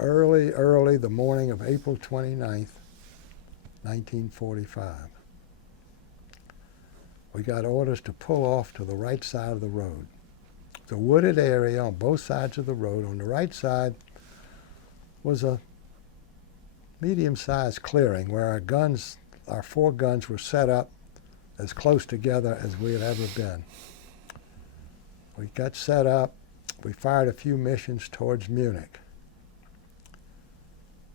early the morning of April 29th, 1945. We got orders to pull off to the right side of the road. It's a wooded area on both sides of the road. On the right side was a medium-sized clearing where our 4 guns were set up as close together as we had ever been. We got set up. We fired a few missions towards Munich.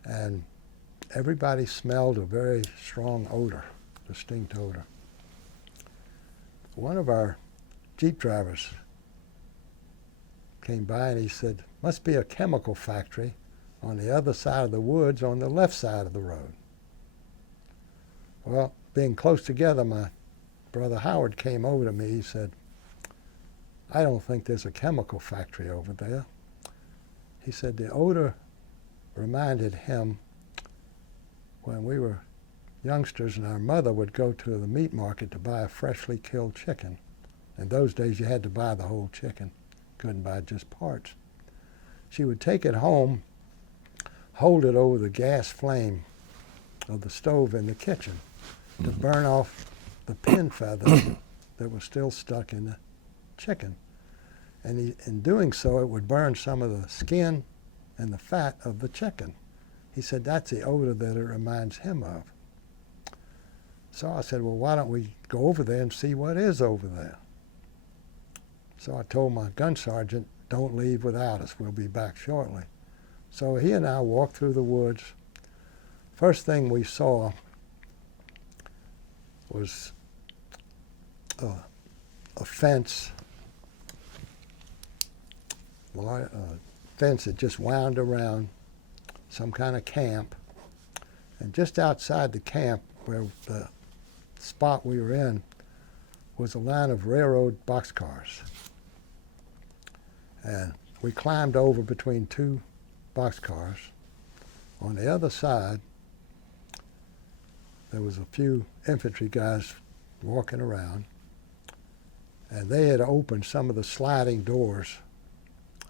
And everybody smelled a very strong odor, distinct odor. One of our Jeep drivers came by and he said, "Must be a chemical factory on the other side of the woods on the left side of the road." Well, being close together, my brother Howard came over to me. He said, "I don't think there's a chemical factory over there." He said the odor reminded him when we were youngsters and our mother would go to the meat market to buy a freshly killed chicken. In those days you had to buy the whole chicken, couldn't buy just parts. She would take it home, hold it over the gas flame of the stove in the kitchen to burn off the pin feathers that were still stuck in the chicken. And in doing so, it would burn some of the skin and the fat of the chicken. He said that's the odor that it reminds him of. So I said, well, why don't we go over there and see what is over there? So I told my gun sergeant, don't leave without us. We'll be back shortly. So he and I walked through the woods. First thing we saw was a fence, a fence that just wound around some kind of camp. And just outside the camp, where the spot we were in, was a line of railroad boxcars. And we climbed over between 2 boxcars. On the other side, there was a few infantry guys walking around, and they had opened some of the sliding doors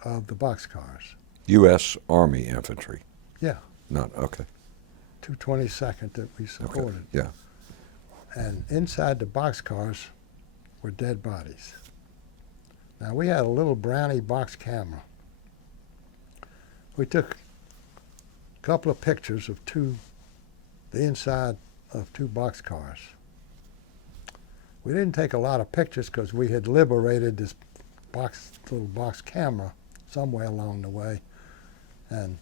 of the boxcars. U.S. Army infantry? Yeah. Not, okay. 222nd that we supported. Okay. Yeah. And inside the boxcars were dead bodies. Now, we had a little Brownie box camera. We took a couple of pictures of the inside of 2 boxcars. We didn't take a lot of pictures because we had liberated this little box camera somewhere along the way, and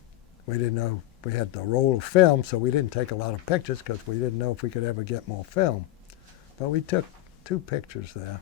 we didn't know, we had the roll of film, so we didn't take a lot of pictures because we didn't know if we could ever get more film. But we took 2 pictures there.